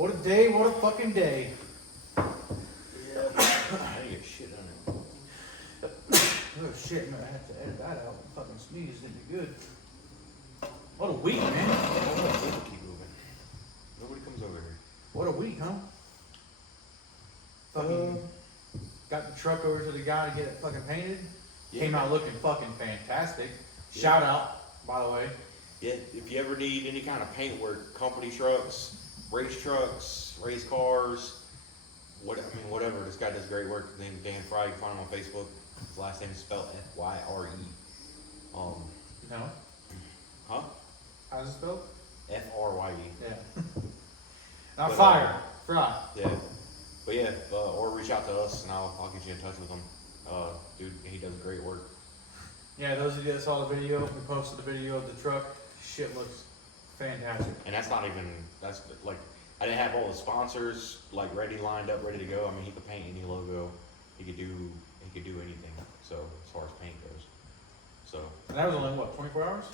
What a day, what a fucking day. Yeah. I didn't get shit on it. Oh shit, man, I have to edit that out. Fucking sneeze didn't be good. What a week, man. Keep moving. Nobody comes over here. What a week, huh? Fucking got the truck over to the guy to get it fucking painted. Yeah. Came out looking fucking fantastic. Shout out, by the way. Yeah, if you ever need any kind of paint work, company trucks, race cars, whatever. This guy does great work. His name is Dan Fry. You can find him on Facebook. His last name is spelled Fyre. No. Huh? How's it spelled? Frye. Yeah. Not But, fire. Fry. Yeah. But yeah, or reach out to us and I'll get you in touch with him. Dude, he does great work. Yeah, those of you that saw the video, we posted the video of the truck. Shit looks fantastic. And that's not even, that's like, I didn't have all the sponsors like lined up, ready to go. I mean, he could paint any logo. He could do anything. So as far as paint goes. So. And that was only what, 24 hours?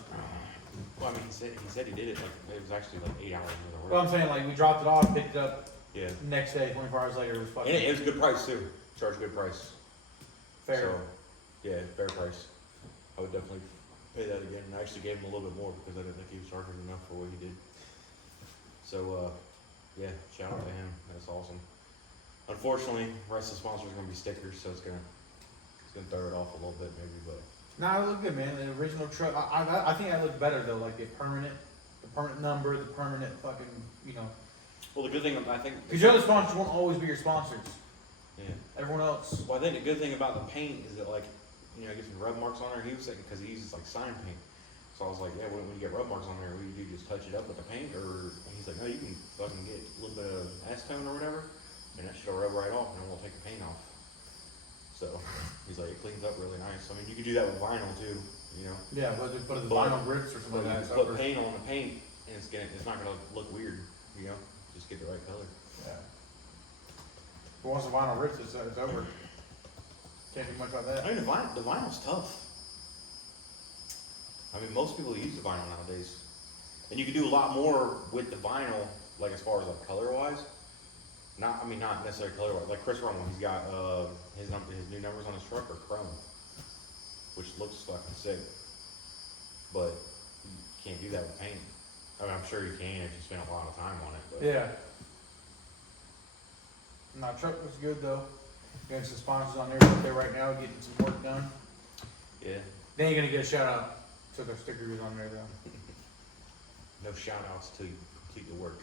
Well, I mean, he said he did it like, it was actually like 8 hours worth of work. Well, I'm saying like we dropped it off, picked it up. Yeah. Next day, 24 hours later, it was fucking. And it was a good price too. Charged a good price. Fair. So, yeah, fair price. I would definitely pay that again. I actually gave him a little bit more because I didn't think he was charging enough for what he did. So, yeah, shout out to him. That's awesome. Unfortunately, the rest of the sponsors are gonna be stickers, so it's gonna throw it off a little bit maybe, but. Nah, it looked good, man. The original truck. I think that looked better though. Like the permanent number, the permanent fucking, you know. Well, the good thing I think. Because your other sponsors won't always be your sponsors. Yeah. Everyone else. Well, I think the good thing about the paint is that like, you know, I get some rub marks on there. He was saying because he uses like sign paint. So I was like, yeah, when you get rub marks on there, what do you do? Just touch it up with the paint, or he's like, no, you can fucking get a little bit of acetone or whatever, and that shit'll rub right off, and it won't take the paint off. So he's like, it cleans up really nice. I mean, you can do that with vinyl too, you know. Yeah, but the vinyl grips or something But like you that. can put paint on the paint, and it's not gonna look weird, you know. Just get the right color. Yeah. But once the vinyl rips, it's over. Can't do much about that. I mean, the vinyl's tough. I mean, most people use the vinyl nowadays, and you can do a lot more with the vinyl, like as far as like color wise. Not necessarily color wise. Like Chris Rummel, he's got his new numbers on his truck are chrome, which looks fucking sick. But you can't do that with paint. I mean, I'm sure you can if you spend a lot of time on it. But. Yeah. No, truck looks good though. Got some sponsors on there up there right now getting some work done. Yeah. They ain't gonna get a shout out to their stickers on there though. No shout outs till you complete the work.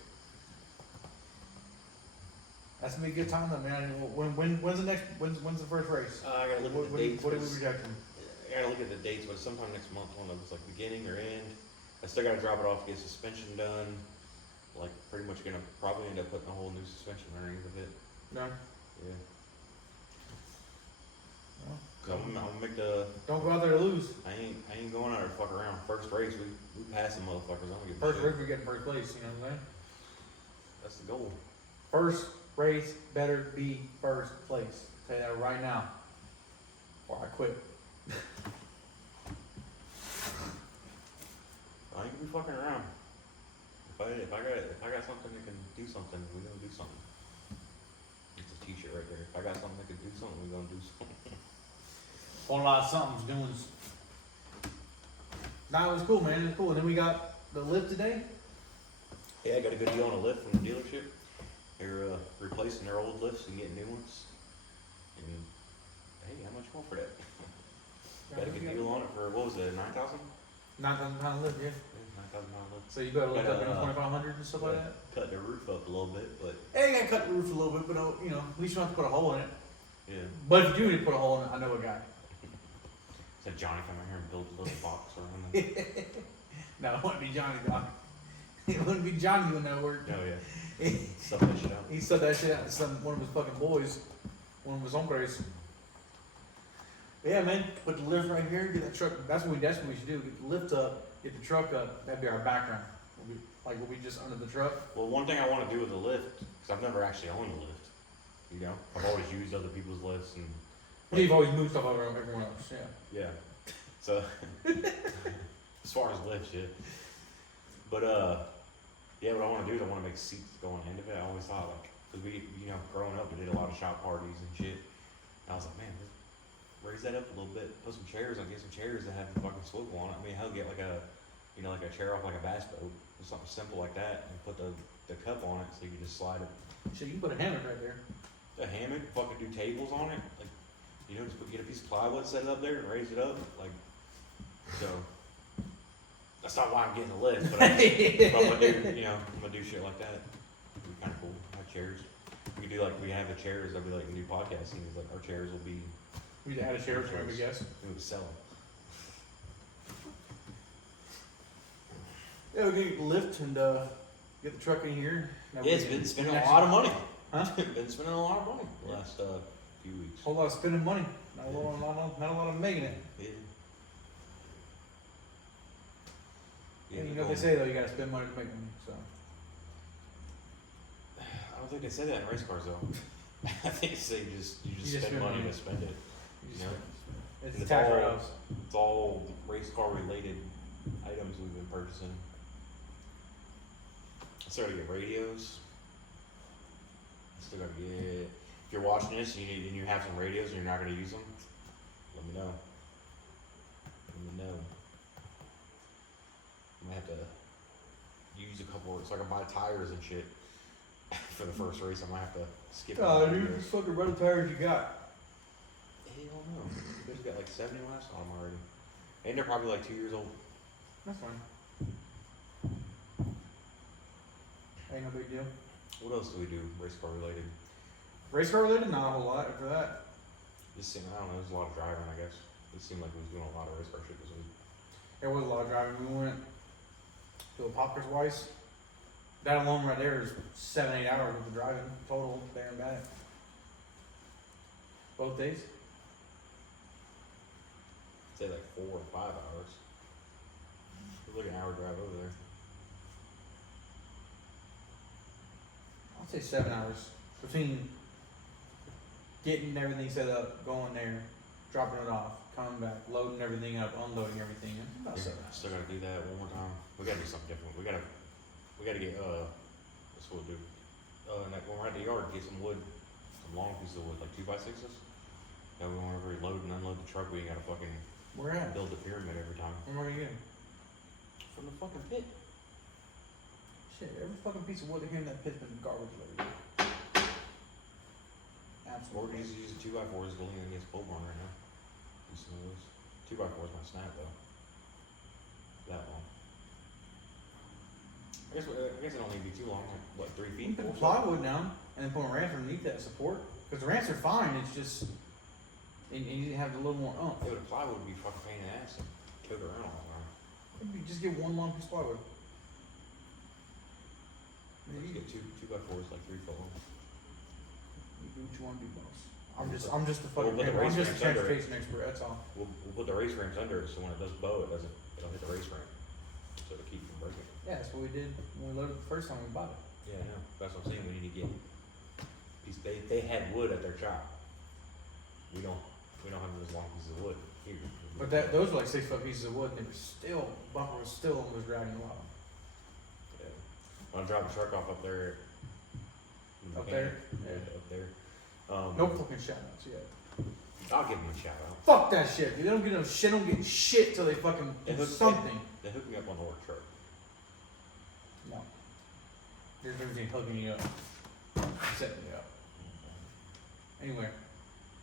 That's gonna be a good time though, man. When's the first race? I gotta look at the dates. What are we projecting? I gotta look at the dates, but sometime next month. I don't know if it's like beginning or end. I still gotta drop it off, get suspension done. Like pretty much gonna probably end up putting a whole new suspension underneath of it. No. Yeah. Well, I'm gonna make the. don't go out there to lose. I ain't going out there to fuck around. First race, we passed the motherfuckers. I'm gonna get First race, we're getting first place. You know what I'm saying? That's the goal. First race better be first place. I'll tell you that right now, or I quit. I ain't gonna be fucking around. If I got something that can do something, we gonna do something. It's a t-shirt right there. If I got something that can do something, we gonna do something. Whole lot of something's doing. Nah, it was cool, man. It was cool. And then we got the lift today. Yeah, I got a good deal on a lift from the dealership. They're replacing their old lifts and getting new ones. And hey, how much more for that? Got a good deal on it for what was it, 9,000? 9,000 lift, yeah. Yeah, 9,000 lift. So you better look up in Gotta, 2,500 and stuff like that. Cut the roof up a little bit, but Hey, you gotta cut the roof a little bit, but you know, at least you don't have to put a hole in it. yeah. But if you do need to put a hole in it, I know a guy. Said Johnny come in here and build a little box or something. No, it wouldn't be Johnny, dog. It wouldn't be Johnny doing that work. Oh yeah. Stuff that shit out. He said that shit out to one of his fucking boys, one of his hombres. But yeah, man, put the lift right here, get that truck. That's what we should do. Get the lift up, get the truck up. That'd be our background. We'll be just under the truck. Well, one thing I want to do with the lift, because I've never actually owned a lift. You know, I've always used other people's lifts and. You've always moved stuff over everyone else, yeah. Yeah. So, as far as lifts, yeah. But Yeah, what I want to do is I want to make seats go on the end of it. I always thought like, cause we, growing up, we did a lot of shop parties and shit. And I was like, man, let's raise that up a little bit, put some chairs on, get some chairs that have the fucking swivel on it. I mean, hell, get like a, like a chair off like a bass boat, or something simple like that, and put the cup on it so you can just slide it. Shit, you can put a hammock right there. A hammock, fucking do tables on it, like, just get a piece of plywood, set it up there, and raise it up, like, so. That's not why I'm getting a lift, but I'm gonna do, I'm gonna do shit like that. It'd be kind of cool. Have chairs. We could do like we have the chairs. That'd be like new podcasting. Like our chairs will be. We add a chair to it, I guess. We would sell them. Yeah, we get lift and get the truck in here. Now Yeah, it's we been can- spending we a can lot of actually- money. Huh? Been spending a lot of money the last few weeks. Whole lot of spending money. Not a lot of making it. Yeah. And you know what they say though, you gotta spend money to make money. So I don't think they say that in race cars though. I think they say you just spend money to spend it. you just Yeah. it's And tax all- write-offs. It's all race car related items we've been purchasing. I still gotta get radios. I still gotta get. If you're watching this and you have some radios and you're not gonna use them, let me know. Let me know. I'm gonna have to use a couple so I can buy tires and shit for the first race. I might have to skip. Oh, it. dude, just fucking run the tires you got. Hell no. They've got like 70 laps on them already. And they're probably like 2 years old. That's fine. Ain't no big deal. What else do we do race car related? Race car related? Not a whole lot after that. Just seemed, I don't know, there's a lot of driving, I guess. It seemed like we was doing a lot of race car shit this week. There was a lot of driving. We went to a Poppers Weiss. That alone right there is 7-8 hours of driving total there and back. Both days. I'd say like 4 or 5 hours. It's like an hour drive over there. I'll say 7 hours between getting everything set up, going there, dropping it off, coming back, loading everything up, unloading everything. About 7 hours. Still gotta do that one more time. We gotta do something different. We gotta get, that's what we'll do. Like when we're at the yard, get some wood, some long pieces of wood, like 2x6s. That way whenever we load and unload the truck, we ain't gotta fucking Where at? build the pyramid every time. Where am I gonna get 'em? From the fucking pit. Shit, every fucking piece of wood here in that pit's been garbage lately. Or we Absolutely. can just use the 2x4s to lean against pole barn right now. Do some of those. 2x4s might snap though. That long. I guess it don't need to be too long. Like, what, 3 You feet? can put the plywood down and then put a ramp underneath that support. Because the ramps are fine, it's just, and you need to have a little more oomph. Yeah, but the plywood would be fucking pain in the ass and kill the around all the time. Maybe just get one long piece of plywood. You Maybe get 2x4s, like 3 foot long. you do what you want to do, boss. I'm just a We'll fucking, put the I'm race just a ramps under it. transportation expert, that's all. We'll put the race ramps under it so when it does bow, it'll hit the race ramp. So to keep from breaking. Yeah, that's what we did when we loaded the first time we bought it. Yeah, I know. That's what I'm saying. We need to get. They had wood at their shop. We don't have those long pieces of wood here. But those were like 6 foot pieces of wood and they were still, bumper was still almost dragging a while. Yeah. When I drop the truck off up there. Up there? Yeah, up there. No fucking shout outs yet. I'll give them a shout out. Fuck that shit, dude. They don't get no shit, don't get shit till they fucking They do hook- something. They hooked me up on the work truck. No. There's everything hooking you up. Setting you up. Anyway,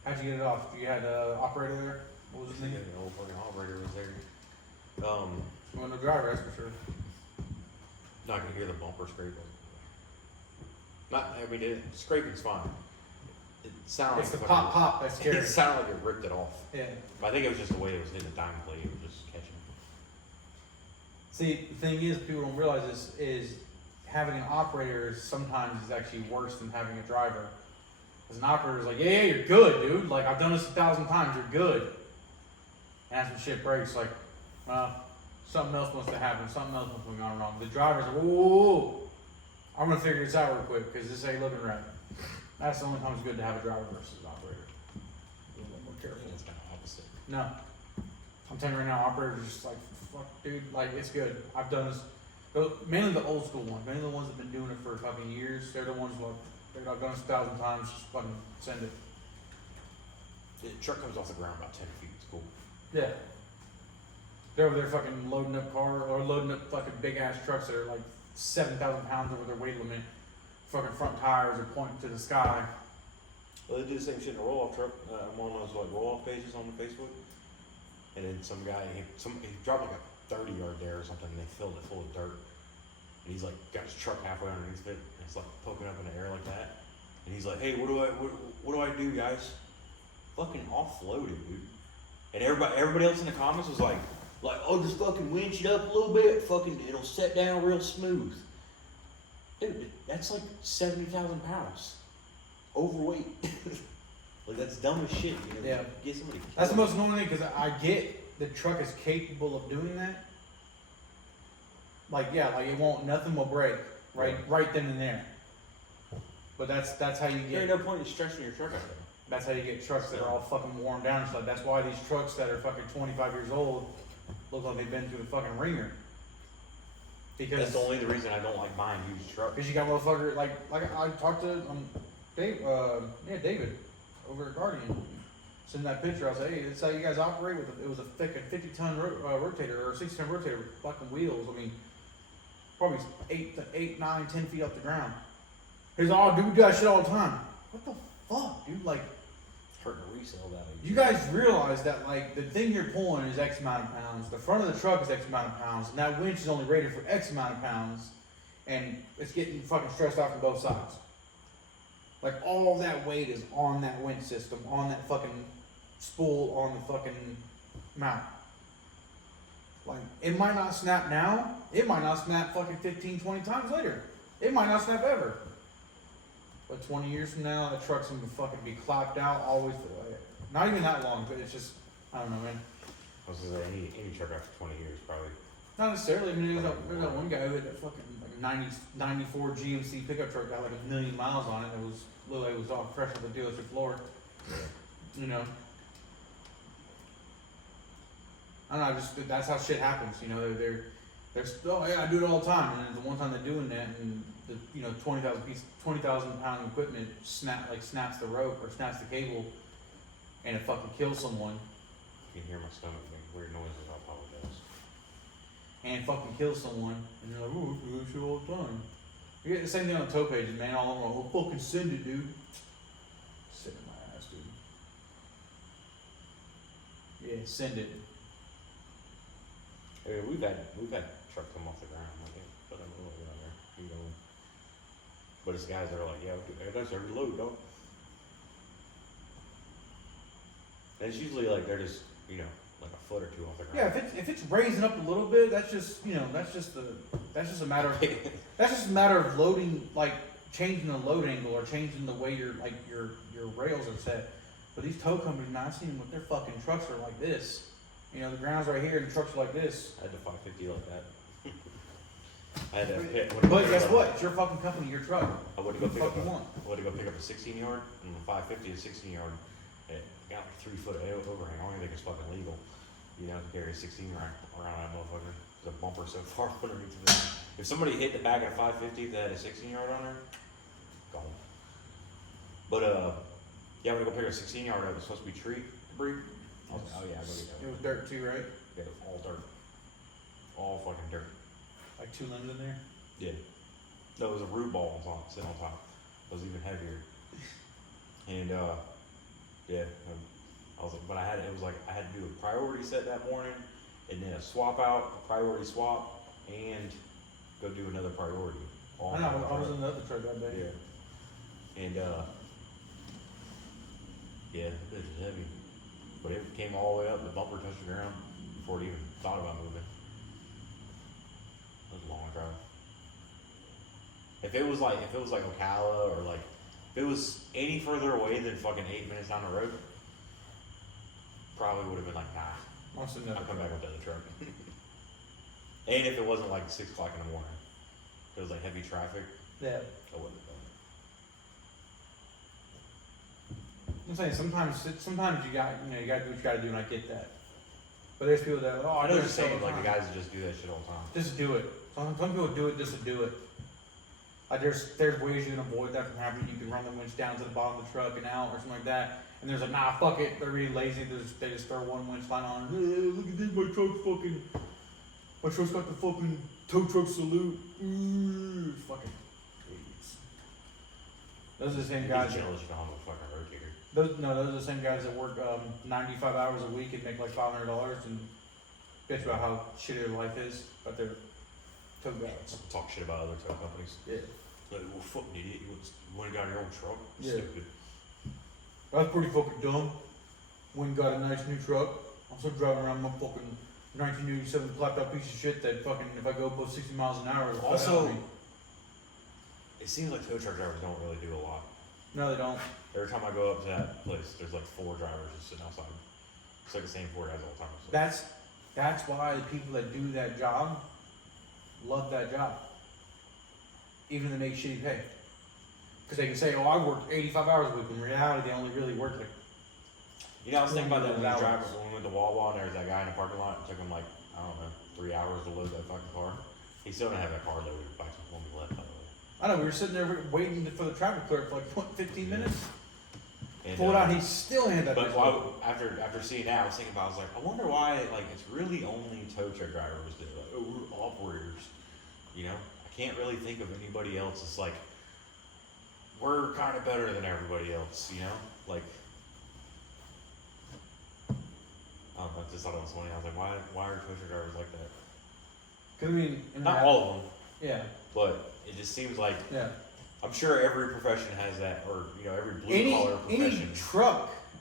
how'd you get it off? You had the operator there? What was his name? The old fucking operator was there. Well, no driver, that's for sure. Not gonna hear the bumper scraping. Scraping's fine. It sounded It's the like pop pop that's scary. It sounded like it ripped it off. Yeah. But I think it was just the way it was hitting the diamond plate. It was just catching. See, the thing is, people don't realize this, is having an operator sometimes is actually worse than having a driver. Because an operator is like, yeah, you're good, dude. Like, I've done this 1,000 times, you're good. And that's when shit breaks, like, well, something else must have happened, something else must have gone wrong. The driver's like, whoa, I'm gonna figure this out real quick, because this ain't looking right. That's the only time it's good to have a driver versus an operator. Be a little more I careful. think it's kind of opposite. No. I'm telling you right now, operators are just like, fuck, dude, like, it's good. I've done this Mainly the old school ones, mainly the ones that've been doing it for fucking years. They're the ones like they've done it 1,000 times. Just fucking send it. The truck comes off the ground about 10 feet. It's cool. Yeah. They're over there fucking loading up or loading up fucking big ass trucks that are like 7,000 pounds over their weight limit. Fucking front tires are pointing to the sky. Well, they do the same shit in a roll-off truck. I'm on those like roll-off pages on the Facebook, and then some guy he dropped like a 30-yard there or something, and they filled it full of dirt. And he's like got his truck halfway underneath it, and it's like poking up in the air like that. And he's like, "Hey, what do I do, guys?" Fucking offload it, dude. And everybody else in the comments was like, "Oh, just fucking winch it up a little bit. Fucking, it'll set down real smooth." Dude, that's like 70,000 pounds. Overweight. Like, that's dumb as shit. You know? Yeah. Get somebody killed. That's the most annoying thing because I get the truck is capable of doing that. Like, yeah, like nothing will break right then and there. But that's how you There ain't get. no point in stretching your truck out there. That's how you get trucks that are all fucking worn down. So that's why these trucks that are fucking 25 years old look like they've been through the fucking ringer. Because That's the only reason I don't like buying used trucks. you got motherfucker like I talked to David over at Guardian. Send that picture. I said, hey, this is how you guys operate with it. It was a thick 50-ton rotator or 60-ton rotator with fucking wheels. I mean, probably 8, 9, 10 feet off the ground. He's all, dude, we do that shit all the time. What the fuck, dude? Like, Hurting to resell that. you guys realize that like the thing you're pulling is X amount of pounds. The front of the truck is X amount of pounds, and that winch is only rated for X amount of pounds, and it's getting fucking stressed out from both sides. Like all that weight is on that winch system, on that fucking spool, on the fucking mount. Like it might not snap now. It might not snap fucking 15, 20 times later. It might not snap ever. But 20 years from now, the truck's gonna fucking be clapped out always the way. Not even that long, but it's just, I don't know, man. I was gonna say, any truck after 20 years, probably. Not necessarily. I mean, there's that one guy who had that fucking like 94 GMC pickup truck got like 1,000,000 miles on it. It was literally it was all fresh off the dealership floor. Yeah. You know. I don't know. Just that's how shit happens. You know, they're still, yeah, I do it all the time. And then the one time they're doing that, and the 20,000 pound equipment snaps the rope or snaps the cable, and it fucking kills someone. You can hear my stomach make weird noises. I apologize. And fucking kills someone, and you're like, oh, we do this shit all the time. You get the same thing on the tow pages, man. All over, well, fucking send it, dude. Sit in my ass, dude. Yeah, send it. I mean, we've had trucks come off the ground. Like, yeah, put them a little bit on there. You know. But it's guys that are like, yeah, that's every load, dog. And it's usually like they're just, like a foot or two off the ground. Yeah, if it's raising up a little bit, that's just a matter of loading, like changing the load angle or changing the way your rails are set. But these tow companies, now I've seen them with their fucking trucks are like this. You know, the ground's right here and the trucks are like this. I had the 550 like that. I had to But guess what? It's your fucking company, your truck. I went to go pick up What the fuck you want? I went to go pick up a 16-yard, and the 550 is 16-yard. It got like 3 foot of overhang. I don't even think it's fucking legal. To carry a 16 around that motherfucker. There's a bumper so far underneath of it. If somebody hit the back of a 550 that had a 16-yard on there, gone. But yeah, I'm gonna go pick a 16-yard up. It's supposed to be tree debris. I was like, oh yeah, go get that. It was dirt too, right? Yeah, it was all dirt. All fucking dirt. Like 2 limbs in there. Yeah. No, it was a root ball sitting on top. It was even heavier. And yeah, I was like, but I had to do a priority set that morning, and then a swap out, a priority swap, and go do another priority. All I know. I was in the other truck that day. Yeah. And yeah, this is heavy. But it came all the way up, the bumper touched the ground before it even thought about moving. It was a long drive. If it was like Ocala or like, if it was any further away than fucking 8 minutes down the road, probably would have been like, nah, I'm sitting I'll come back with the other truck. And if it wasn't like 6 o'clock in the morning, if it was like heavy traffic, Yeah. I wouldn't have done it. I'm saying sometimes you got do what you gotta do, and I get that. But there's people that I know what you're saying, like the guys that just do that shit all the time. Just do it. Some people do it just to do it. Like there's ways you can avoid that from happening. You can run the winch down to the bottom of the truck and out or something like that. And there's like, nah, fuck it. They're really lazy. They just throw one winch line on. Look at this, my truck's got the fucking tow truck salute. Fucking idiots. Those are the same guys. Jealous you don't have a fucking rotator. Those are the same guys that work 95 hours a week and make like $500 and bitch about how shitty their life is, but they're tow guys. Talk shit about other tow companies. Yeah. Like, well, fucking idiot, you went and got your own truck. Yeah. Stupid. That's pretty fucking dumb. Went and got a nice new truck. I'm still driving around my fucking 1987 clapped out piece of shit that fucking, if I go above 60 miles an hour, it'll cut out Also, me. it seems like tow truck drivers don't really do a lot. No, they don't. Every time I go up to that place, there's like 4 drivers just sitting outside. It's like the same 4 guys all the time. So. That's why the people that do that job love that job. Even if they make shitty pay. Because they can say, oh, I worked 85 hours a week. In reality, they only really work like. You know, I was thinking about that when we Hours. drivers when we went to Wawa and there was that guy in the parking lot. It took him like, I don't know, 3 hours to load that fucking car. He still didn't have that car loaded by when we left, by the way. I know, we were sitting there waiting for the traffic clerk for like, what, 15 minutes? And, Pulled out, he still had that. But bitch why, loaded. after seeing that, I was thinking about, I was like, I wonder why, like, it's really only tow truck drivers that, like, oh, we're operators. You know? I can't really think of anybody else that's like, we're kind of better than everybody else, you know? Like, I don't know, I just thought it was funny. I was like, why are tow truck drivers like that? 'Cause I mean, in Not real- all of them, Yeah, but it just seems like, yeah. I'm sure every profession has that, or, you know, every blue Any collar profession.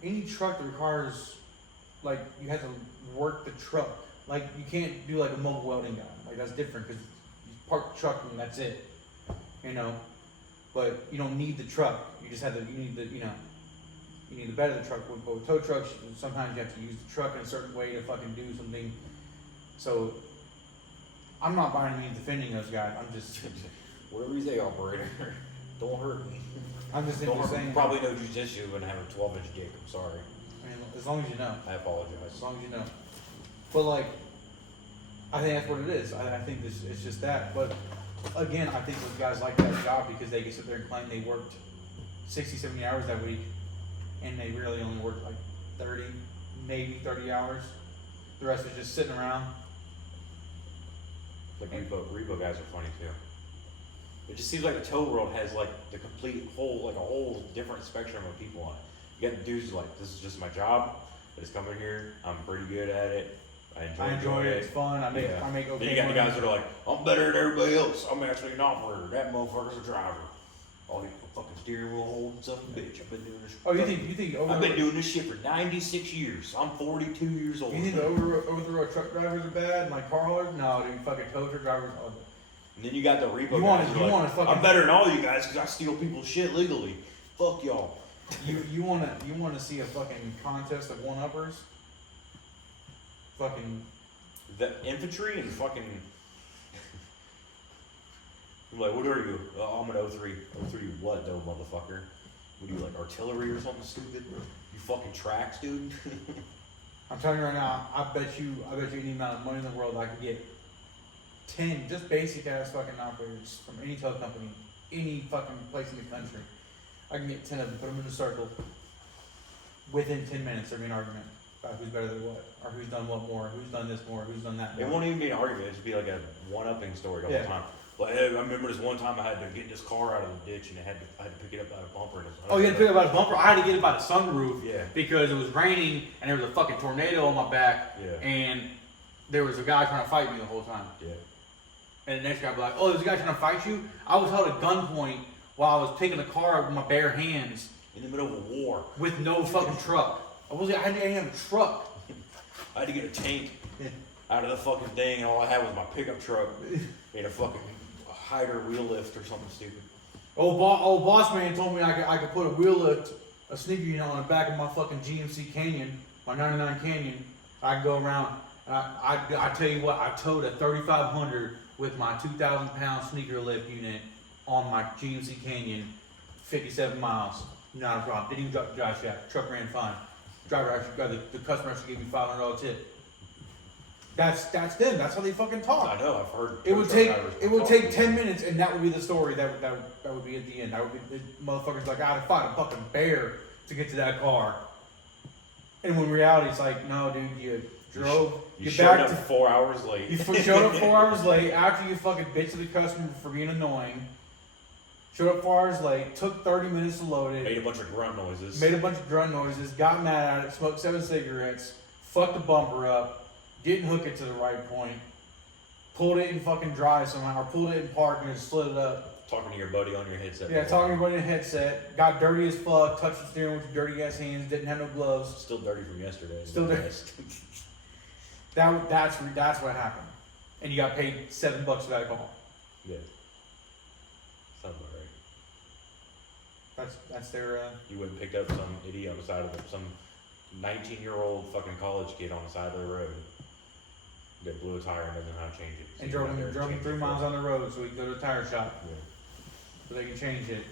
any truck that requires, like, you have to work the truck. Like, you can't do like a mobile welding guy. Like, that's different because you park the truck and that's it. You know, but you don't need the truck. You just have to. You need the. You know, you need the bed of the truck. But with tow trucks, sometimes you have to use the truck in a certain way to fucking do something. So, I'm not by any means defending those guys. I'm just. Whatever you say, operator. Don't hurt me. I'm just Don't simply hurt me. saying. Probably no jujitsu and have a 12-inch dick. I'm sorry. I mean, as long as you know. I apologize. As long as you know. But like, I think that's what it is. I think this it's just that. But again, I think those guys like that job because they can sit there and claim they worked 60, 70 hours that week, and they really only worked like 30, maybe 30 hours. The rest is just sitting around. Like Repo guys are funny too. It just seems like the tow world has like the complete whole, like a whole different spectrum of people on it. You got the dudes who are like, this is just my job. I just come in here. I'm pretty good at it. I enjoy it. It's fun. I make okay. Then you got the guys that are like, I'm better than everybody else. I'm actually an operator. That motherfucker's a driver. All these fucking steering wheel holding something, bitch. I've been doing this. Oh, you think I've been doing this shit for 96 years. I'm 42 years old. You think the over the road truck drivers are bad and like car haulers? No, dude, fucking tow truck drivers are. And then you got the repo You guys. wanna- who you are wanna like, fucking- I'm better than all you guys because I steal people's shit legally. Fuck y'all. You wanna see a fucking contest of one uppers? Fucking The infantry and fucking. I'm like, what are you? Oh, I'm an 03. 03 what though, motherfucker? What are you, like artillery or something stupid? You fucking tracks, dude? I'm telling you right now, I bet you any amount of money in the world I could get 10 just basic ass fucking operators from any tow company, any fucking place in the country. I can get 10 of them, put them in a circle. Within 10 minutes, there'll be an argument about who's better than what, or who's done what more, who's done this more, who's done that It more. won't even be an argument. It'd just be like a one-upping story the Yeah. whole time. Like, hey, I remember this one time I had to get this car out of the ditch and I had to pick it up by the bumper. And Oh, you had to pick it up by the bumper? I had to get it by the sunroof Yeah. because it was raining and there was a fucking tornado on my back Yeah. and there was a guy trying to fight me the whole time. Yeah. And the next guy would be like, oh, there's a guy trying to fight you? I was held at gunpoint while I was picking the car up with my bare hands In the middle of a war. with no fucking truck. I didn't have a truck. I had to get a tank out of the fucking thing, and all I had was my pickup truck and a fucking hider wheel lift or something stupid. Old boss man told me I could put a wheel lift, a sneaker unit on the back of my fucking GMC Canyon, my 99 Canyon. I could go around. I tell you what, I towed a 3500 with my 2,000 pound sneaker lift unit on my GMC Canyon, 57 miles. Not a problem. Didn't even drop the drive shaft. Truck ran fine. Driver actually got the customer actually gave me $500 tip. That's them. That's how they fucking talk. I know. I've heard. It would tow take truck drivers it would talk take to 10 them. minutes, and that would be the story. That would be at the end. That would be the motherfuckers like I had to fight a fucking bear to get to that car. And when reality, it's like, no, dude, you drove. You showed back up to 4 hours late. you showed up 4 hours late after you fucking bitched to the customer for being annoying. Showed up 4 hours late. Took 30 minutes to load it. Made a bunch of grunt noises. Made a bunch of grunt noises. Got mad at it. Smoked 7 cigarettes. Fucked the bumper up. Didn't hook it to the right point. Pulled it in fucking dry somehow, or pulled it in park and just slid it up. Talking to your buddy on your headset. Yeah, talking about in a headset. Got dirty as fuck. Touched the steering with your dirty ass hands. Didn't have no gloves. Still dirty from yesterday. Still dirty. That's what happened. And you got paid $7 for that call. Yeah. Sounds about right. That's their. You went and picked up some idiot on the side of some 19-year-old fucking college kid on the side of the road that blew a tire and doesn't know how to change it. So And you went out there drove him changed 3 it miles for on the road so he could go to the tire shop him. so they can change it.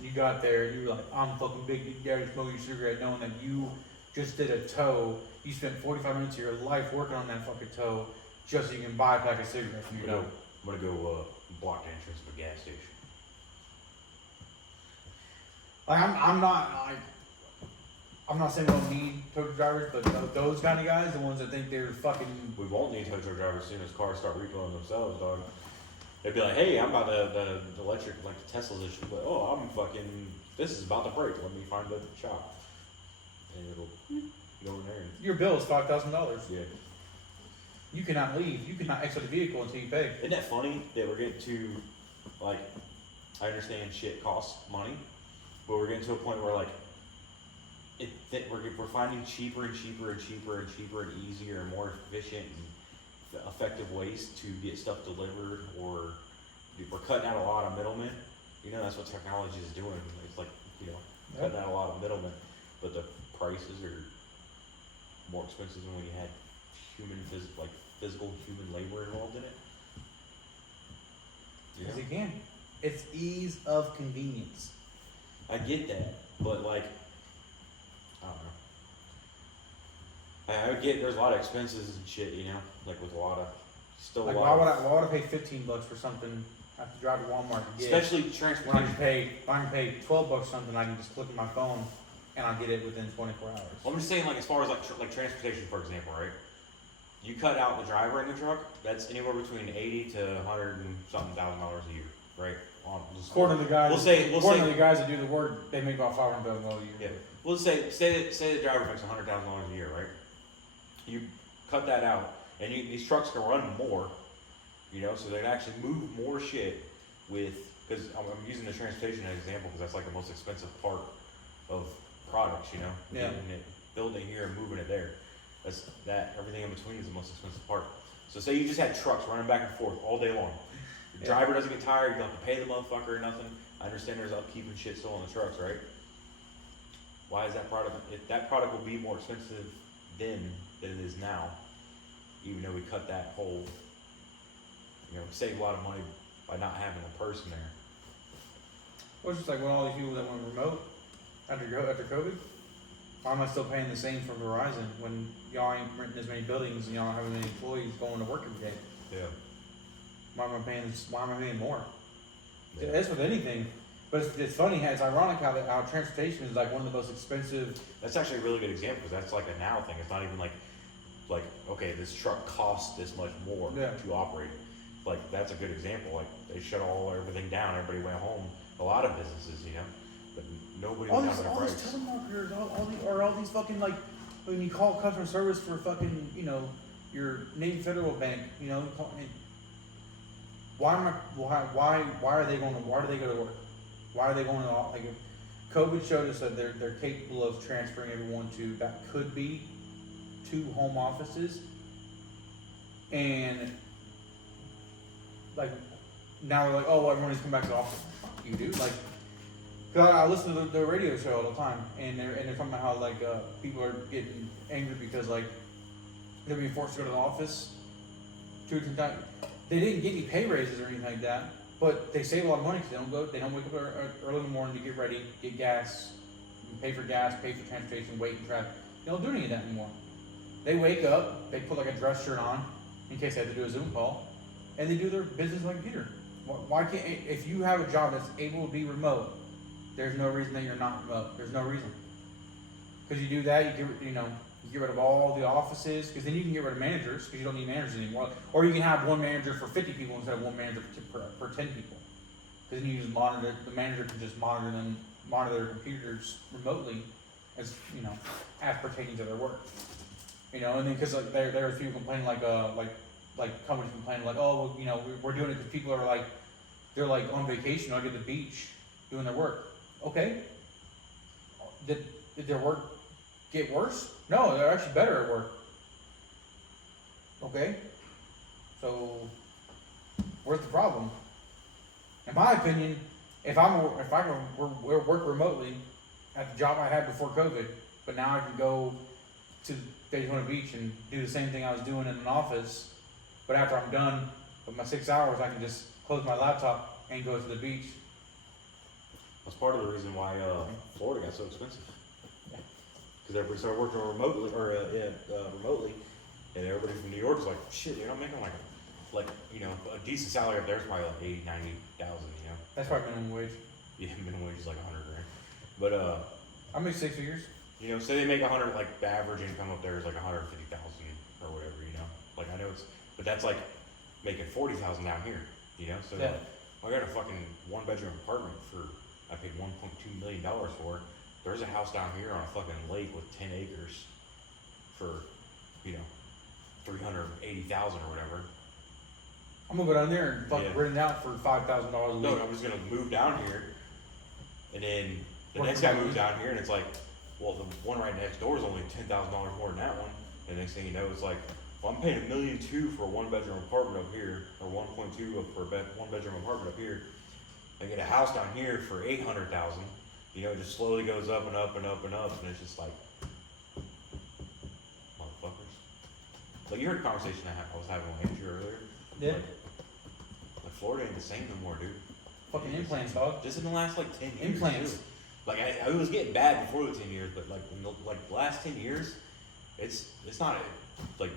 You got there and you were like, I'm fucking big daddy smoking your cigarette, knowing that you just did a tow. You spent 45 minutes of your life working on that fucking tow just so you can buy a pack of cigarettes from I'm your gonna dough. go, I'm gonna go block the entrance of a gas station. Like I'm not saying we don't need tow truck drivers, but those kind of guys, the ones that think they're fucking. We won't need tow truck drivers as soon as cars start refueling themselves, dog. They'd be like, hey, I'm about the electric, like the Tesla's issue, but oh, I'm fucking, this is about to break, let me find the shop. And it'll go in there and, Your bill is $5,000. yeah. You cannot leave. You cannot exit the vehicle until you pay. Isn't that funny that we're getting to, like, I understand shit costs money, but we're getting to a point where, like, that we're finding cheaper and cheaper and cheaper and cheaper and easier and more efficient and effective ways to get stuff delivered, or we're cutting out a lot of middlemen. You know, that's what technology is doing. It's like, you know, cutting out a lot of middlemen, but the prices are more expensive than when you had physical human labor involved in it. Because you can. It's ease of convenience. I get that, but like, I don't know. I get there's a lot of expenses and shit, you know, like with a lot of, still Like a why lot would I pay $15 for something I have to drive to Walmart to get? especially When I transportation. can pay, if I can pay $12 for something, I can just click on my phone and I'll get it within 24 hours. I'm just saying, like, as far as like transportation, for example, right? You cut out the driver in the truck, that's anywhere between 80 to 100 and something $1,000 a year, right? According to the guys, We'll say- according to the guys that do the work, they make about $500,000 a year. Yeah. Well, say the driver makes $100,000 a year, right? You cut that out, and these trucks can run more, you know, so they can actually move more shit with, because I'm using the transportation as an example because that's like the most expensive part of products, you know, Yeah. getting it, building it here and moving it there. Everything in between is the most expensive part. So say you just had trucks running back and forth all day long. The Yeah. driver doesn't get tired, you don't have to pay the motherfucker or nothing. I understand there's upkeep and shit still on the trucks, right? Why is that product, if that product will be more expensive then than it is now, even though we cut that whole, you know, save a lot of money by not having a person there. Well, it's just like when all these people that went remote after COVID, why am I still paying the same for Verizon when y'all ain't renting as many buildings and y'all don't have as many employees going to work every day? Yeah. Why am I paying more? That's with anything. But it's funny, it's ironic how our transportation is like one of the most expensive. That's actually a really good example because that's like a now thing. It's not even like, okay, this truck costs this much more Yeah. to operate. Like, that's a good example. Like, they shut everything down. Everybody went home. A lot of businesses, you know, but nobody All went these, down to all their these price. telemarketers, all these fucking like, when you call customer service for fucking, you know, your Navy Federal Bank, you know, why are they going to, why do they go to work? Why are they going to, like, if COVID showed us that they're capable of transferring everyone to, that could be 2 home offices. And, like, now they're like, oh, well, everyone needs to come back to the office. Fuck you, dude. Like, cause I listen to the radio show all the time, and they're talking about how, like, people are getting angry because, like, they're being forced to go to the office 2 or 3 times. They didn't get any pay raises or anything like that, but they save a lot of money because they don't wake up early in the morning to get ready, get gas, pay for transportation, wait in traffic. They don't do any of that anymore. They wake up, they put like a dress shirt on, in case they have to do a Zoom call, and they do their business on a computer. Why can't, if you have a job that's able to be remote, there's no reason that you're not remote. There's no reason. Because you do that, you get rid of all the offices, because then you can get rid of managers, because you don't need managers anymore. Or you can have one manager for 50 people instead of one manager for 10 people. Because then you just monitor, the manager can just monitor their computers remotely as, as pertaining to their work. And then because like, there are people complaining like companies complaining like, oh, well, we're doing it because people are like, they're like on vacation or like at the beach doing their work. Okay. Did their work get worse? No, they're actually better at work. Okay. So, where's the problem? In my opinion, if I can work remotely at the job I had before COVID, but now I can go to Daytona Beach and do the same thing I was doing in an office, but after I'm done with my 6 hours, I can just close my laptop and go to the beach. That's part of the reason why Florida got so expensive. Because everybody started working remotely, remotely, and everybody from New York is like, shit, I'm making a decent salary up there is probably like 80, 90,000, That's probably minimum wage. Yeah, minimum wage is like 100 grand. But I make 6 figures. Say they make 100, like the average income up there is like 150,000 or whatever, Like I know but that's like making 40,000 down here, So Yeah. I got a fucking 1-bedroom apartment I paid $1.2 million for. There's a house down here on a fucking lake with 10 acres for, 380,000 or whatever. I'm gonna go down there and fucking Yeah. rent it out for $5,000 a week. No, I'm just gonna move down here, and then the Work next for guy that moves week. down here, and it's like, well, the one right next door is only $10,000 more than that one. And the next thing you know, it's like, well, I'm paying $1.2 million for a 1-bedroom apartment up here, or 1.2 for a 1-bedroom apartment up here. I get a house down here for 800,000. It just slowly goes up and up and up and up, and it's just like, motherfuckers. Like you heard a conversation I was having with Andrew earlier. Yeah. Like Florida ain't the same no more, dude. Fucking implants, dog. Just in the last 10 years. Implants. Too. Like I was getting bad before the 10 years, but like in the last 10 years, it's not like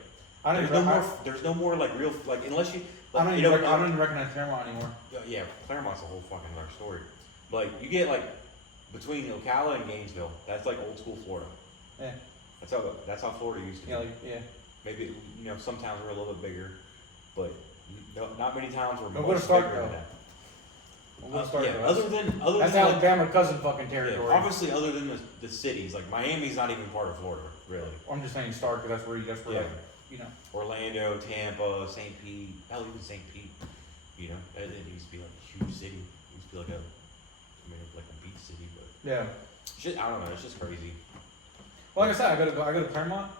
there's no more like real like unless you. Like, I don't even recognize Claremont anymore. Yeah, Claremont's a whole fucking other story. Like you get like between Ocala and Gainesville, that's like old school Florida. Yeah. That's how Florida used to be. Yeah. Maybe some towns were a little bit bigger, but no, not many towns were We're much gonna start bigger than though. that. We're gonna start though. Other That's than Alabama cousin fucking yeah, territory. obviously other than the cities, like Miami's not even part of Florida, really. I'm just saying start because that's where Yeah. like, Orlando, Tampa, St. Pete, hell even St. Pete, it used to be like a huge city. It used to be like a beach city, but yeah. shit, I don't know, it's just crazy. Well, like I said, I go to Claremont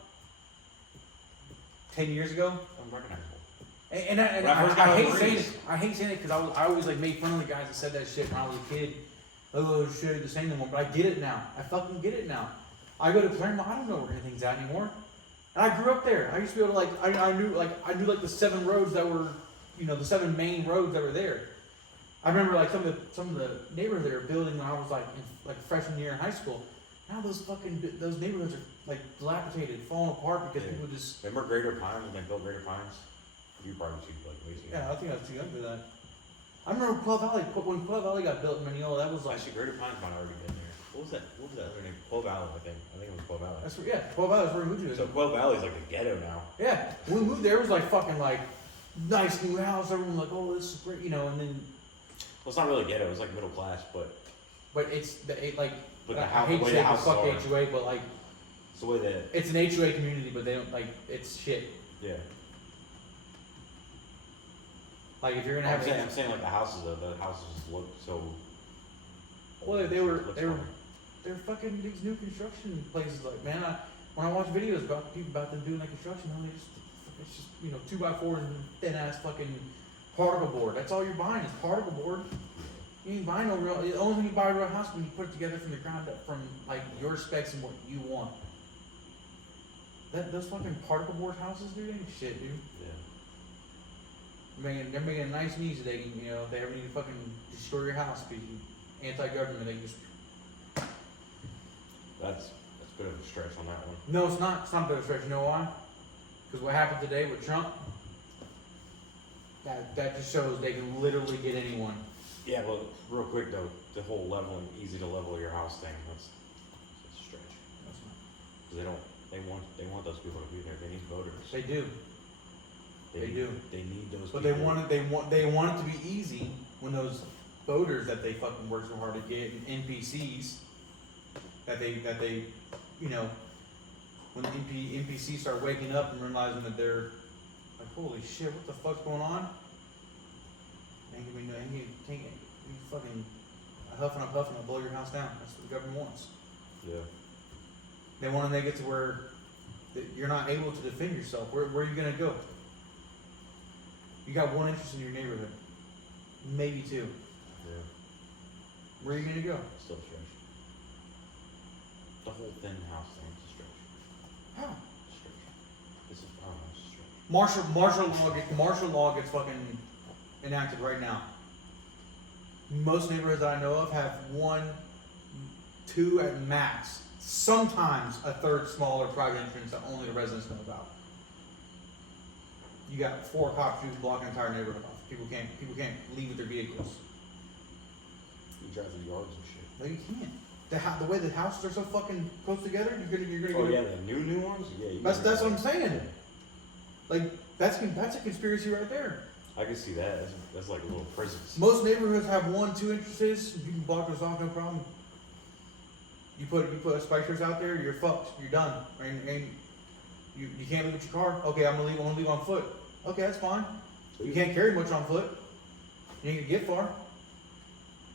10 years ago. Unrecognizable. And When I first got I on hate the saying Marines. it. I hate saying it because I always like made fun of the guys that said that shit when I was a kid. Oh shit, the same no more. But I get it now. I fucking get it now. I go to Claremont. I don't know where anything's at anymore. And I grew up there. I used to be able to I knew the 7 roads that were, the 7 main roads that were there. I remember like some of the neighborhoods they were building when I was like in freshman year in high school. Now those neighborhoods are like dilapidated, falling apart because Yeah. people just. Remember Greater Pines when they built Greater Pines? You probably too way too young. Yeah, I think I was too young for that. I remember Quail Valley, when Quail Valley got built in Mineola, that was like, Actually, Greater Pines might have already been there. What was that other name? Quail Valley, I think. I think it was Quail Valley. that's where, yeah, Quail Valley is where we moved to. So Quail Valley is like a ghetto now. Yeah, when we moved there, it was like fucking like, nice new house, everyone was like, oh, this is great, and then, Well, it's not really ghetto. It's like middle class, but but it's, like, But I the house, hate the way saying the houses fuck are, HOA, but like, it's the way that it's an HOA community, but they don't, like, it's shit. yeah. Like, if you're gonna I'm have, saying like the houses though. The houses look so. well, they it were looks funny. they're fucking these new construction places. Like, man, when I watch videos about people about them doing that construction, it's just 2x4 and thin ass fucking particle board. That's all you're buying is particle board. You ain't buying no real. The only thing you buy a real house when you put it together from the ground up, from like your specs and what you want. Those fucking particle board houses, dude, ain't shit, dude. Yeah. They're making it nice and easy. They can, if they ever need to fucking destroy your house because you anti-government, they just. That's a bit of a stretch on that one. No, it's not. It's not a bit of a stretch. You know why? Because what happened today with Trump, That just shows they can literally get anyone. Yeah, but real quick though, the whole leveling, easy to level your house thing, that's a stretch. Because they want those people to be there. They need voters. They do. They do. They need those But people. they want it to be easy when those voters that they fucking work so hard to get, and NPCs that they you know, when NPCs start waking up and realizing that they're like, holy shit, what the fuck's going on? Ain't fucking a huff and a puff and a blow your house down. That's what the government wants. Yeah. They want to make it to where you're not able to defend yourself. Where are you gonna go? You got one interest in your neighborhood, maybe two. Yeah. Where are you gonna go? Still a stretch. The whole thin house thing is a stretch. How? Stretch. It's a stretch. Martial law gets fucking enacted right now. Most neighborhoods that I know of have 1, 2 at max. Sometimes a third smaller private entrance that only the residents know about. You got 4 cops who block an entire neighborhood off. People can't leave with their vehicles. You drive through yards and shit. No, you can't. The way the houses are so fucking close together, you're gonna Oh go. yeah, the new ones. Yeah. That's what I'm saying. Like that's a conspiracy right there. I can see that. That's like little prisons. Most neighborhoods have 1, 2 entrances. You can block those off, no problem. You put spikers out there, you're fucked. You're done. And you can't leave with your car. Okay, I'm gonna leave on foot. Okay, that's fine. You can't carry much on foot. You ain't gonna get far.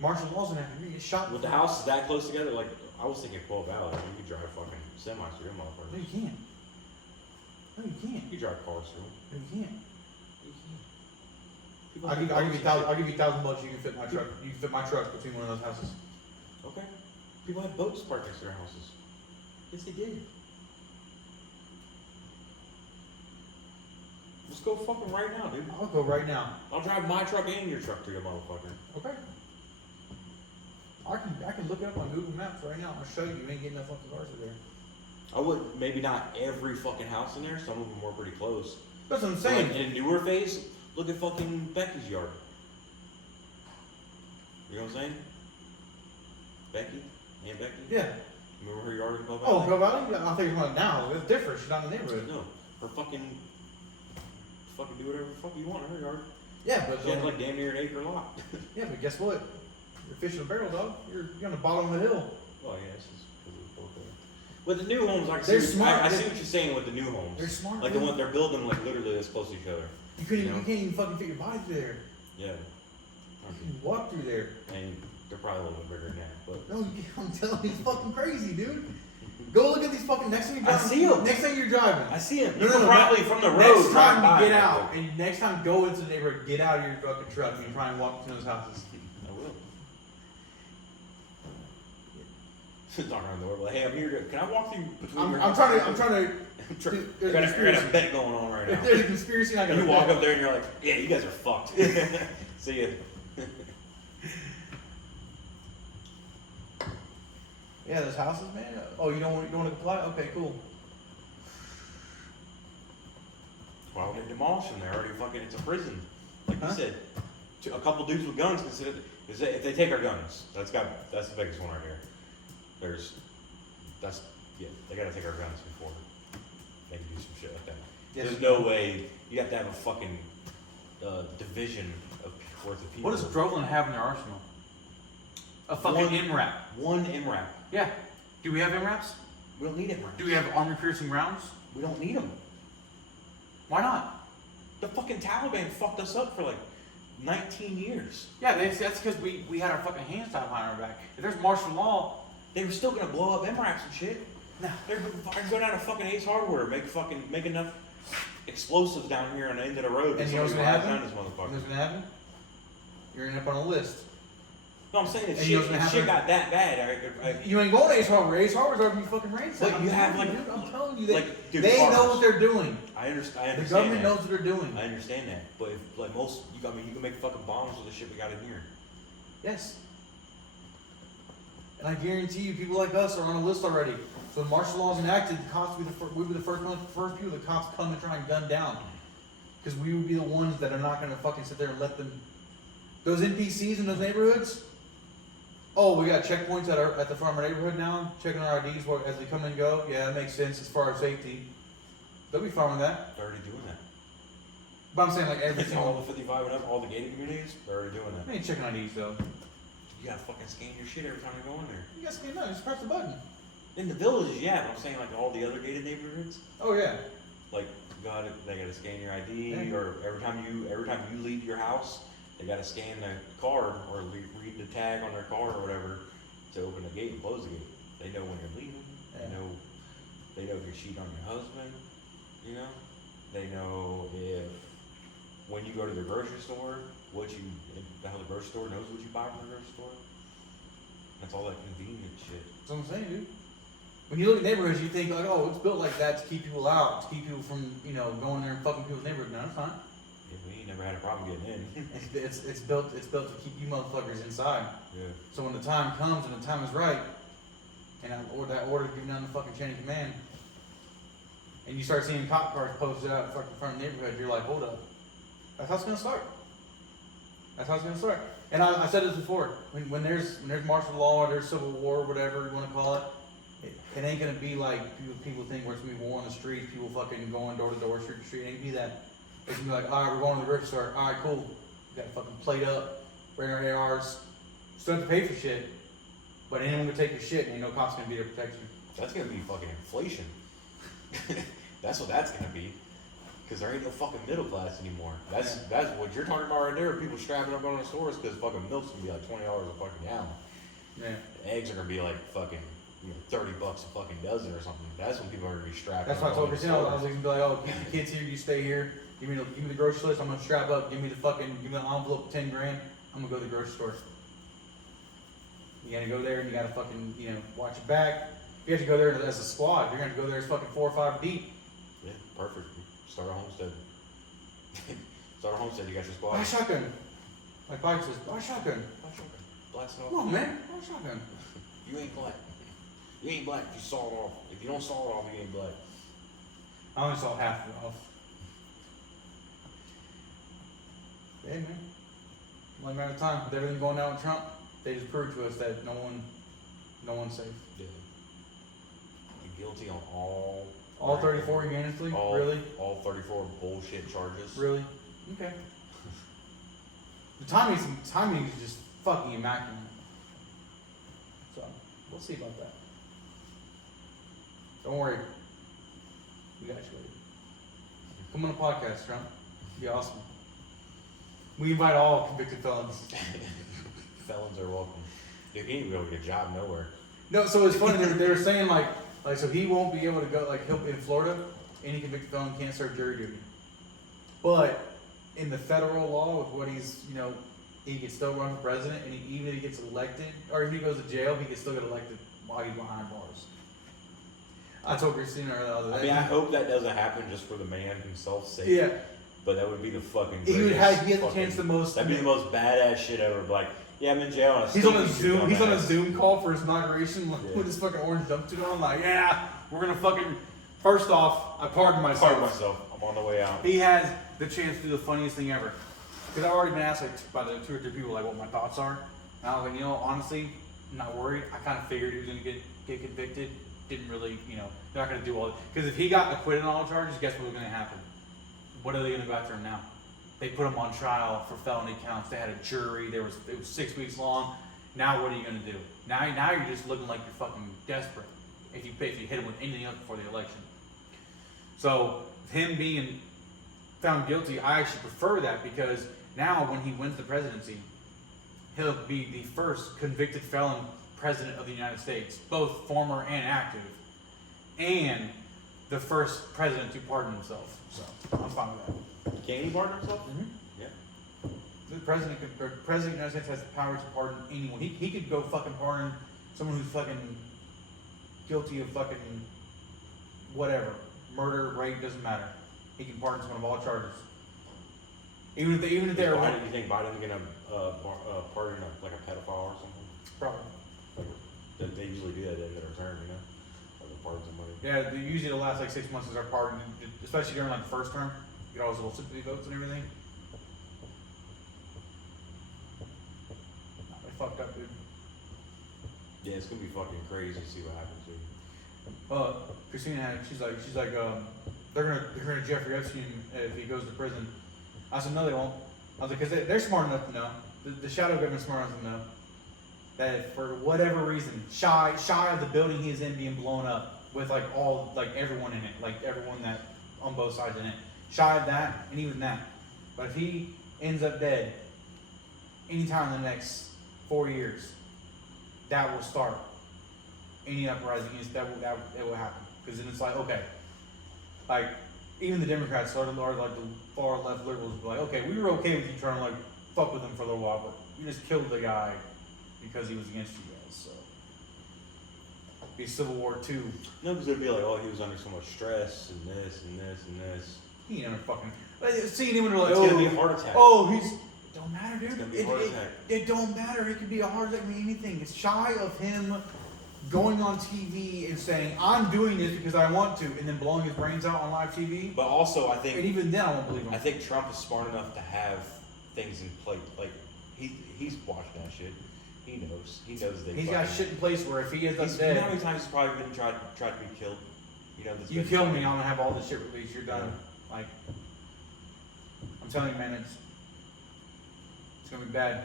Martial law's gonna have to get shot. With the houses that close together, like I was thinking 12 Valley, you could drive fucking semis through them No, motherfuckers. you can't. No, you can't. You could drive cars through them. No, you can't. You can. People I'll have give you boats and $1,000. You can fit my truck. You can fit my truck between one of those houses. shit. Okay. People have boats parked next to their houses. Yes, they did. Let's go fucking right now, dude. I'll go right now. I'll drive my truck and your truck through the motherfucker. Okay. I can look it up on Google Maps right now. I'll show you. You ain't getting no fucking cars in there. I would maybe not every fucking house in there. Some of them were pretty close. That's what I'm But saying. like in a newer phase, look at fucking Becky's yard. You know what I'm saying? Becky, Aunt Becky. Yeah. Remember her yard in Cove Oh, Valley? Cove Valley? Yeah, I think it's one now. It's different. She's not in the neighborhood. No, her fucking do whatever the fuck you want in her yard. Yeah, but She has like damn near an acre lot. yeah, but guess what? You're fishing a barrel, dog. You're on the bottom of the hill. Well, yeah, it's just because of the poor thing. With the new homes, like They're smart. I see what you're saying with the new homes. They're smart. Like the man. one they're building, like literally this close to each other. You couldn't. you know? You can't even fucking fit your body through there. Yeah. You can walk through there. And they're probably a little bit bigger than that, but. No, I'm telling you, it's fucking crazy, dude. Go look at these fucking next time you're I driving. see 'em. Next time you're driving. I see him. No, no, no, probably from the road. Next drive time by you get that out, quick. and next time go into the neighborhood, get out of your fucking truck and try and walk between those houses. I will. Knock on the door, like, hey, I'm here to. Can I walk through between I'm your trying houses? to. I got a bet going on right If now. there's a conspiracy, I gotta. You walk up there and you're like, yeah, you guys are fucked. See ya. Yeah, those houses, man. Oh, you don't want to comply? Okay, cool. Why would they demolish them? They're already fucking. It's a prison, like Huh? you said. A couple dudes with guns consider. If they take our guns, that's the biggest one right here. They gotta take our guns before they can do some shit like that. Yes. There's no way you have to have a fucking division of worth of people. What does Groveland have in their arsenal? A fucking One- MRAP. One MRAP. Yeah. Do we have MRAPs? We don't need MRAPs. Do we have armor-piercing rounds? We don't need them. Why not? The fucking Taliban fucked us up for like 19 years. Yeah, that's because we had our fucking hands tied behind our back. If there's martial law, They were still gonna blow up MRAPs and shit. no. They're fucking go down to fucking Ace Hardware, make enough explosives down here on the end of the road. And that you know what's somebody gonna rides happen? down this motherfucker. What's gonna happen? You're gonna end up on a list. No, I'm saying if And you know shit, what's if gonna shit got that bad, You ain't going to Ace Hardware. Ace Hardware's already fucking ransacked. But you have, like- I'm telling you, they, like, dude, they cars. know what they're doing. I understand. The government that. knows what they're doing. I understand that, but if like most, you can make fucking bombs with the shit we got in here. Yes. And I guarantee you, people like us are on a list already. So when martial law is enacted, the cops will be the first people the cops come and try and gun down. Because we would be the ones that are not gonna fucking sit there and let them. Those NPCs in those neighborhoods. Oh, we got checkpoints at the front of our neighborhood now, checking our IDs as we come and go. Yeah, that makes sense as far as safety. They'll be fine with that. They're already doing that. But I'm saying like every All single. the 55 and up, all the gated communities, they're already doing that. They ain't checking IDs though. You gotta fucking scan your shit every time you go in there. You guys can no, just press the button. In the villages, yeah, but I'm saying like all the other gated neighborhoods, Oh yeah. like they gotta scan your ID, Yeah. or every time you leave your house, they gotta scan the card or read the tag on their car or whatever to open the gate and close the gate. They know when you're leaving. Yeah. They know if you're cheating on your husband. You know, they know if when you go to the grocery store, how the grocery store knows what you buy from the grocery store. That's all that convenient shit. That's what I'm saying, dude. When you look at neighborhoods, you think like, oh, it's built like that to keep people out, to keep people from, going there and fucking people's neighborhoods. No, it's not. Yeah, we ain't never had a problem getting in. It's built to keep you motherfuckers inside. Yeah. So when the time comes and the time is right, and that order given down the fucking chain of command, and you start seeing cop cars posted out in fucking front of the neighborhood, you're like, hold up. That's how it's gonna start. That's how it's gonna start. And I said this before, when there's martial law or there's civil war, whatever you wanna call it, it ain't gonna be like people think where it's gonna be war on the streets, people fucking going door to door, street to street. It ain't gonna be that. It's gonna be like, alright, we're going to the grocery store. Alright, cool. We got a fucking plate up, bring our ARs. Still have to pay for shit, but ain't anyone gonna take your shit and ain't no cops gonna be there to protect you. That's gonna be fucking inflation. That's what that's gonna be. Cause there ain't no fucking middle class anymore. That's what you're talking about right there. People strapping up on the stores because fucking milk's gonna be like $20 a fucking gallon. Yeah. Eggs are gonna be like fucking $30 a fucking dozen or something. That's when people are gonna be strapped. That's why I told Christina, I was gonna be like, oh, keep the kids here, you stay here. Give me the grocery list. I'm gonna strap up. Give me the envelope, 10 grand. I'm gonna go to the grocery store. You gotta go there and you gotta fucking, watch your back. You have to go there as a squad. You're gonna go there as fucking 4 or 5 deep. Yeah, perfect. Start a homestead. Start a homestead. You got your squad. Buy a shotgun. Like Bike says, buy a shotgun. Buy a shotgun. Blast it off. Come on, man. Buy a shotgun. You ain't black. You ain't black if you saw it off. If you don't saw it off, you ain't black. I only saw half of it off. Yeah, man. Only matter of time. With everything going down with Trump, they just proved to us that no one's safe. Yeah. You're guilty on all 34 unanimously? Really? All 34 bullshit charges. Really? Okay. The timing is just fucking immaculate. So, we'll see about that. Don't worry. We got you, buddy. Come on the podcast, Trump. It'd be awesome. We invite all convicted felons. Felons are welcome. Dude, he ain't gonna get a job nowhere. No, so it's funny, they were saying like, so he won't be able to go, like, he'll, in Florida, any convicted felon can't serve jury duty. But in the federal law, with what he's, he can still run for president, and even if he gets elected, or if he goes to jail, he can still get elected while he's behind bars. I told Christina the other day. I mean, I hope that doesn't happen just for the man himself's sake. Yeah. But that would be the fucking He greatest. he had the chance the most. That'd be the most badass shit ever. Like, yeah, I'm in jail. And I He's still on a beat you, Zoom. He's on a dumbass. Zoom call for his inauguration with his fucking orange jumpsuit on. Like, yeah, we're gonna fucking. First off, I pardoned myself. Pardon myself. I'm on the way out. He has the chance to do the funniest thing ever. Because I've already been asked by the 2 or 3 people what my thoughts are. And I was like, honestly, I'm not worried. I kind of figured he was gonna get convicted. Didn't really, they're not gonna do all. Because if he got acquitted on all charges, guess what was gonna happen? What are they gonna go after him now? They put him on trial for felony counts. They had a jury. It was 6 weeks long. Now what are you gonna do? Now you're just looking like you're fucking desperate if you hit him with anything else before the election. So him being found guilty, I actually prefer that, because now when he wins the presidency, he'll be the first convicted felon president of the United States, both former and active, and the first president to pardon himself. So I'm fine with that. Can he pardon himself? Mm-hmm. Yeah. The president of the United States has the power to pardon anyone. He could go fucking pardon someone who's fucking guilty of fucking whatever, murder, rape, doesn't matter. He can pardon someone of all charges. Even if they're Biden, you think Biden's gonna pardon like a pedophile or something? probably. Like, they usually do that at the end of their term, Like pardon somebody. Yeah, usually the last like 6 months is our pardon, especially during like the first term. get all his little sympathy votes and everything. Nah, they fucked up, dude. Yeah, it's gonna be fucking crazy to see what happens, dude. Christina had, she's like, they're gonna Jeffrey Epstein if he goes to prison. I said, no, they won't. I was like, cause they're smart enough to know. The shadow government's smart enough to know that if for whatever reason, shy of the building he is in being blown up with like everyone in it, like everyone that on both sides in it, shy of that and even that. But if he ends up dead anytime in the next 4 years, that will start any uprising. That will happen. Because then it's like, okay, like even the Democrats or like the far left liberals will be like, okay, we were okay with you trying to like fuck with him for a little while, but you just killed the guy because he was against you guys. So be Civil War II. No, because they'd be like, oh, he was under so much stress and this and this and this. He never fucking seeing him when they're like, It's oh, gonna be a heart attack. oh, he's. It don't matter, dude. It's gonna be a heart attack. It don't matter. It could be a heart attack. I mean, anything. It's shy of him going on TV and saying, I'm doing this because I want to, and then blowing his brains out on live TV. But also, I And think even then, I won't believe him. I think Trump is smart enough to have things in place. Like he's watching that shit. He knows. He knows they. He's got shit in place where if he ends up You know how dead, many times he's probably been tried to be killed? You know. you kill me, I'm gonna have all this shit released. You're done. Like, I'm telling you, man, it's gonna be bad.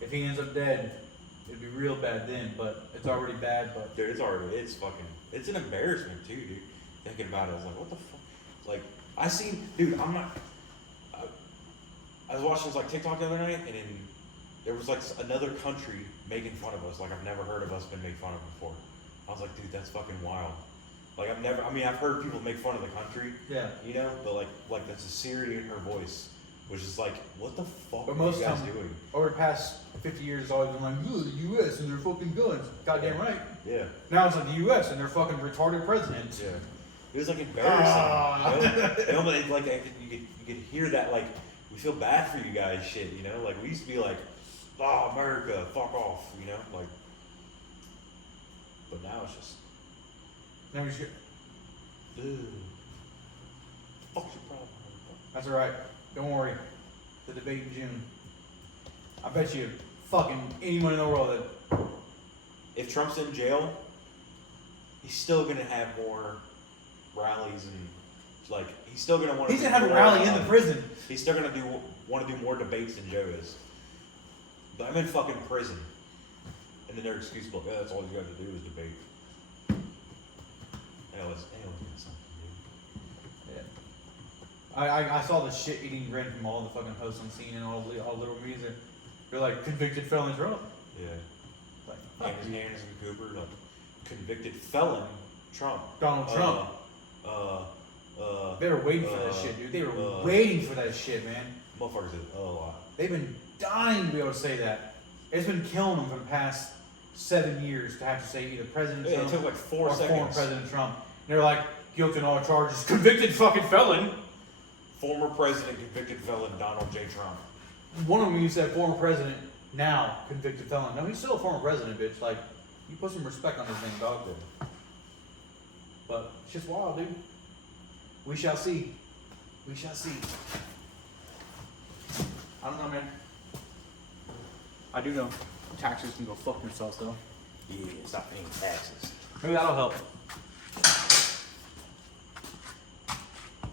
If he ends up dead, it'd be real bad then. But it's already bad. But Dude, it's an embarrassment too, dude. Thinking about it, I was like, what the fuck? Like, I was watching this like TikTok the other night, and there was like another country making fun of us. Like, I've never heard of us been made fun of before. I was like, dude, that's fucking wild. Like, I've heard people make fun of the country, yeah. you know, but like the sincerity in her voice was just like, what the fuck But are most you guys time- doing? Over the past 50 years, it's always been like, ooh, the U.S. and their fucking guns. Goddamn right. Yeah. Now it's like the U.S. and their fucking retarded presidents. Yeah. It was like embarrassing. You know? And, like you could hear that, like, we feel bad for you guys shit, you know? Like, we used to be like, oh, America, fuck off, you know? Like, but now it's just, Now we should. ugh. Fuck's your problem? That's alright. Don't worry. The debate in June. I bet you fucking anyone in the world that. If Trump's in jail, he's still gonna have more rallies and, like, he's still gonna want to. He's gonna have a rally in the prison. He's still gonna want to do more debates than Joe is. But I'm in fucking prison. And then their excuse will be, yeah, that's all you got to do is debate. And it was something, dude. Yeah. I saw the shit eating grin from all the fucking hosts on scene and all little music. They're like convicted felon Trump. Yeah. Like fuck you. Anderson Cooper, like, convicted felon Trump. Donald Trump. They were waiting for that shit, dude. They were waiting for that shit, man. Motherfuckers did a lot. They've been dying to be able to say that. It's been killing them for the past 7 years to have to say either President Yeah, Trump it took like 4 or seconds. former President Trump. And they're like, guilty on all charges, convicted fucking felon. Former president, convicted felon Donald J. Trump. One of them you said former president, now convicted felon. No, he's still a former president, bitch. Like, you put some respect on his name, dog. But it's just wild, dude. We shall see. We shall see. I don't know, man. I do know taxes can go fuck themselves, though. Yeah, stop paying taxes. Maybe that'll help.